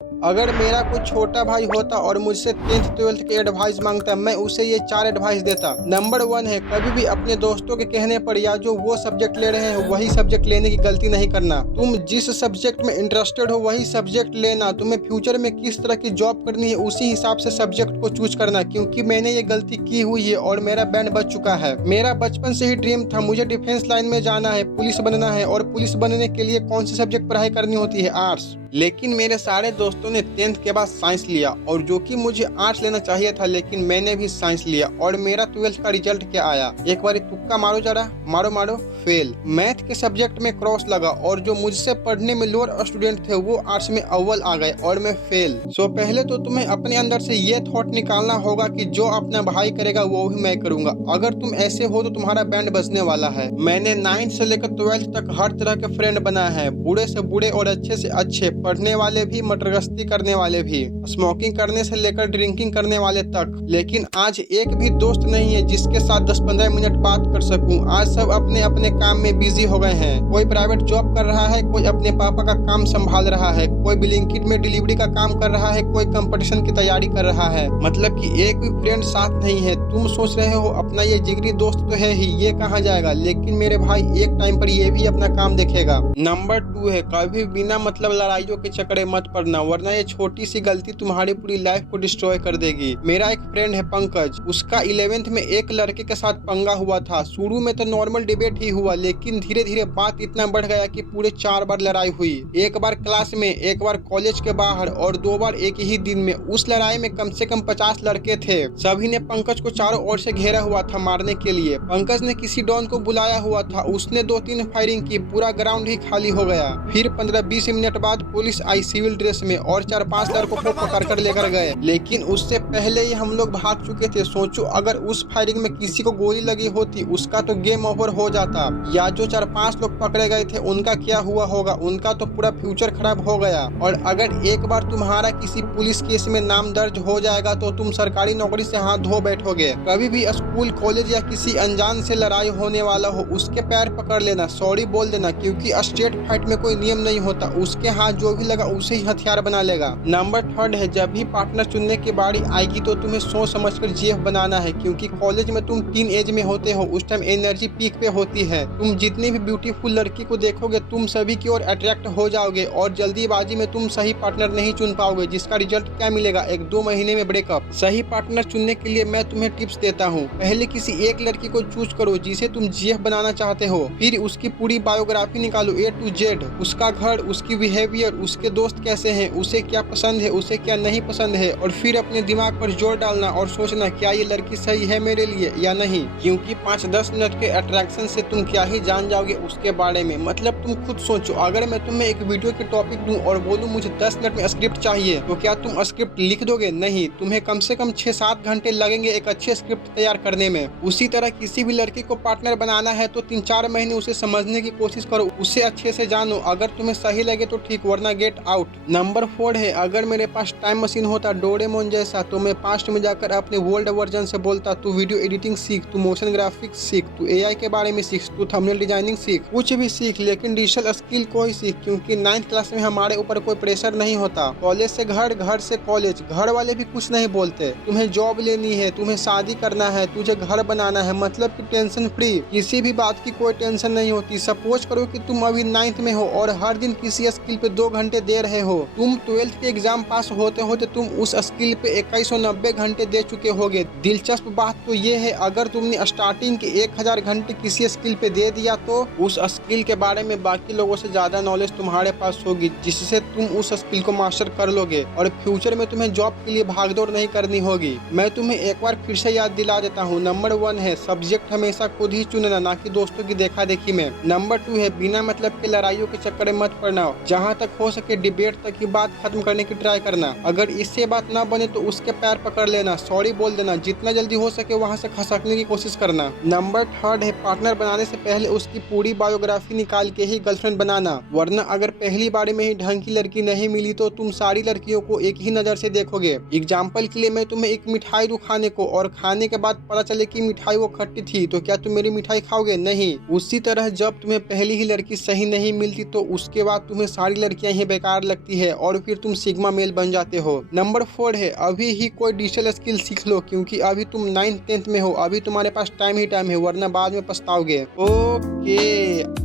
अगर मेरा कोई छोटा भाई होता और मुझसे 10th 12th के एडवाइस मांगता, मैं उसे ये 4 एडवाइस देता। नंबर 1 है, कभी भी अपने दोस्तों के कहने पर या जो वो सब्जेक्ट ले रहे हैं वही सब्जेक्ट लेने की गलती नहीं करना। तुम जिस सब्जेक्ट में इंटरेस्टेड हो वही सब्जेक्ट लेना। तुम्हें फ्यूचर में किस तरह की जॉब करनी है उसी हिसाब से सब्जेक्ट को चूज करना, क्योंकि मैंने ये गलती की हुई है और मेरा बैंड बज चुका है। मेरा बचपन से ही ड्रीम था, मुझे डिफेंस लाइन में जाना है, पुलिस बनना है, और पुलिस बनने के लिए कौन सी सब्जेक्ट पढ़ाई करनी होती है? आर्ट्स। लेकिन मेरे सारे दोस्तों ने 10th के बाद साइंस लिया, और जो कि मुझे आर्ट्स लेना चाहिए था, लेकिन मैंने भी साइंस लिया। और मेरा 12th का रिजल्ट क्या आया? एक बार तुक्का मारो जरा, मारो मारो, फेल। मैथ के सब्जेक्ट में क्रॉस लगा, और जो मुझसे पढ़ने में लोअर स्टूडेंट थे वो आर्ट्स में अव्वल आ गए और मैं फेल। सो पहले तो तुम्हें अपने अंदर से ये थॉट निकालना होगा कि जो अपना भाई करेगा वो भी मैं करूंगा। अगर तुम ऐसे हो तो तुम्हारा बैंड बजने वाला है। मैंने 9th से लेकर 12th तक हर तरह के फ्रेंड बनाए हैं, बुरे से बुरे और अच्छे से अच्छे, पढ़ने वाले भी, मटरगस्ती करने वाले भी, स्मोकिंग करने से लेकर ड्रिंकिंग करने वाले तक। लेकिन आज एक भी दोस्त नहीं है जिसके साथ 10-15 मिनट बात कर सकूं। आज सब अपने अपने काम में बिजी हो गए हैं। कोई प्राइवेट जॉब कर रहा है, कोई अपने पापा का काम संभाल रहा है, कोई ब्लिंकिट में डिलीवरी का काम कर रहा है, कोई कंपटीशन की तैयारी कर रहा है। मतलब कि एक भी फ्रेंड साथ नहीं है। तुम सोच रहे हो अपना ये जिगरी दोस्त तो है ही, ये कहाँ जाएगा? लेकिन मेरे भाई एक टाइम पर ये भी अपना काम देखेगा। नंबर 2 है, कभी बिना मतलब लड़ाइयों के चक्कर मत पड़ना, वरना ये छोटी सी गलती तुम्हारी पूरी लाइफ को डिस्ट्रॉय कर देगी। मेरा एक फ्रेंड है पंकज, उसका 11th में एक लड़के के साथ पंगा हुआ था। शुरू में तो नॉर्मल डिबेट ही हुआ, लेकिन धीरे धीरे बात इतना बढ़ गया कि पूरे 4 बार लड़ाई हुई। एक बार क्लास में, एक बार कॉलेज के बाहर, और 2 बार एक ही दिन में। उस लड़ाई में कम से कम 50 लड़के थे। सभी ने पंकज को चारों ओर से घेरा हुआ था मारने के लिए। पंकज ने किसी डॉन को बुलाया हुआ था, उसने 2-3 फायरिंग की, पूरा ग्राउंड ही खाली हो गया। फिर 15-20 मिनट बाद पुलिस आई सिविल ड्रेस में और 4-5 लड़कों को पकड़ कर लेकर गए। लेकिन उससे पहले ही हम लोग भाग चुके थे। सोचो अगर उस फायरिंग में किसी को गोली लगी होती, उसका तो गेम ओवर हो जाता। या जो 4-5 लोग पकड़े गए थे उनका क्या हुआ होगा? उनका तो पूरा फ्यूचर खराब हो गया। और अगर एक बार तुम्हारा किसी पुलिस केस में नाम दर्ज हो जाएगा तो तुम सरकारी नौकरी से हाथ धो बैठोगे। कभी भी स्कूल, कॉलेज या किसी अनजान से लड़ाई होने वाला हो, उसके पैर पकड़ लेना, सॉरी बोल देना, क्योंकि स्ट्रेट फाइट में कोई नियम नहीं होता। उसके हाथ जो भी लगा उसे ही हथियार बना लेगा। नंबर 3 है, जब भी पार्टनर चुनने की बारी आएगी तो तुम्हें सोच समझकर जीएफ बनाना है, क्योंकि कॉलेज में तुम टीन एज में होते हो। उस टाइम एनर्जी पीक पे होती है। तुम जितनी भी ब्यूटीफुल लड़की को देखोगे तुम सभी की ओर अट्रैक्ट हो जाओगे, और जल्दीबाजी में तुम सही पार्टनर नहीं चुन पाओगे, जिसका रिजल्ट क्या मिलेगा? 1-2 महीने में ब्रेकअप। सही पार्टनर चुनने के लिए मैं तुम्हें टिप्स देता हूँ। पहले किसी एक लड़की को चूज करो जिसे तुम जीएफ बनाना चाहते हो। फिर उसकी पूरी बायोग्राफी निकालो A to Z, उसका घर, उसकी बिहेवियर, उसके दोस्त कैसे हैं, उसे क्या पसंद है, उसे क्या नहीं पसंद है, और फिर अपने दिमाग पर जोर डालना और सोचना क्या ये लड़की सही है मेरे लिए या नहीं। क्योंकि 5-10 मिनट के अट्रैक्शन से तुम क्या ही जान जाओगे उसके बारे में। मतलब तुम खुद सोचो, अगर मैं तुम्हें एक वीडियो के टॉपिक दूं और बोलूं मुझे 10 मिनट में स्क्रिप्ट चाहिए, तो क्या तुम स्क्रिप्ट लिख दोगे? नहीं, तुम्हें कम से कम 6-7 घंटे लगेंगे एक अच्छे स्क्रिप्ट तैयार करने में। उसी तरह किसी भी लड़की को पार्टनर बनाना है तो 3-4 महीने उसे समझने की कोशिश करो, उसे अच्छे से जानो। अगर तुम्हें सही लगे तो ठीक, वरना गेट आउट। नंबर 4 है, अगर मेरे पास टाइम मशीन होता डोरेमोन जैसा, तो मैं पास्ट में जाकर अपने ओल्ड वर्जन से बोलता, तू वीडियो एडिटिंग सीख, तू मोशन ग्राफिक्स सीख, तू एआई के बारे में सीख, तू थंबनेल डिजाइनिंग सीख, कुछ भी सीख, लेकिन डिजिटल स्किल को ही सीख। क्योंकि 9th क्लास में हमारे ऊपर कोई प्रेशर नहीं होता। कॉलेज से घर, घर से कॉलेज, घर वाले भी कुछ नहीं बोलते। तुम्हें जॉब लेनी है, तुम्हें शादी करना है, तुझे घर बनाना है, मतलब कि टेंशन फ्री, किसी भी बात की कोई टेंशन नहीं होती। सपोज करो कि तुम अभी 9th में हो और हर दिन किसी स्किल पे 2 घंटे दे रहे हो। तुम 12th के एग्जाम पास होते होते तुम उस स्किल पे 2190 घंटे दे चुके होगे। दिलचस्प बात तो ये है, अगर तुमने स्टार्टिंग के 1000 घंटे किसी स्किल पे दे दिया तो उस स्किल के बारे में बाकी लोगों से ज्यादा नॉलेज तुम्हारे पास होगी, जिससे तुम उस स्किल को मास्टर कर लोगे और फ्यूचर में तुम्हें जॉब के लिए भागदौड़ नहीं करनी होगी। मैं तुम्हें एक बार फिर से याद दिला देता हूँ। नंबर 1 है, सब्जेक्ट हमेशा खुद ही चुनना, ना कि दोस्तों की देखा देखी में। नंबर 2 है, बिना मतलब के लड़ाइयों के चक्कर में मत पड़ना। जहाँ तक हो सके डिबेट तक की बात खत्म करने की ट्राई करना। अगर इससे बात ना बने तो उसके पैर पकड़ लेना, सॉरी बोल देना, जितना जल्दी हो सके वहाँ से खसकने की कोशिश करना। नंबर 3 है, पार्टनर बनाने से पहले उसकी पूरी बायोग्राफी निकाल के ही गर्लफ्रेंड बनाना, वरना अगर पहली बार में ही ढंग की लड़की नहीं मिली तो तुम सारी लड़कियों को एक ही नजर से देखोगे। एग्जाम्पल के लिए मैं तुम्हें एक मिठाई दूं खाने को और खाने के बाद पता चले कि मिठाई वो खट्टी थी, तो क्या तुम मेरी मिठाई खाओगे? नहीं। उसी तरह जब तुम्हें पहली ही लड़की सही नहीं मिलती तो उसके बाद तुम्हें सारी लड़कियां लड़कियां ही बेकार लगती है और फिर तुम सिग्मा मेल बन जाते हो। नंबर 4 है अभी ही कोई डिजिटल स्किल सीख लो, क्योंकि अभी तुम 9th 10th में हो, अभी तुम्हारे पास टाइम ही टाइम है, वरना बाद में पछताओगे। ओके,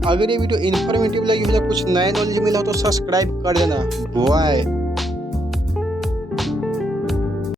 अगर ये वीडियो इन्फॉर्मेटिव लगी हो, कुछ नया नॉलेज मिला हो तो सब्सक्राइब कर देना। बाय।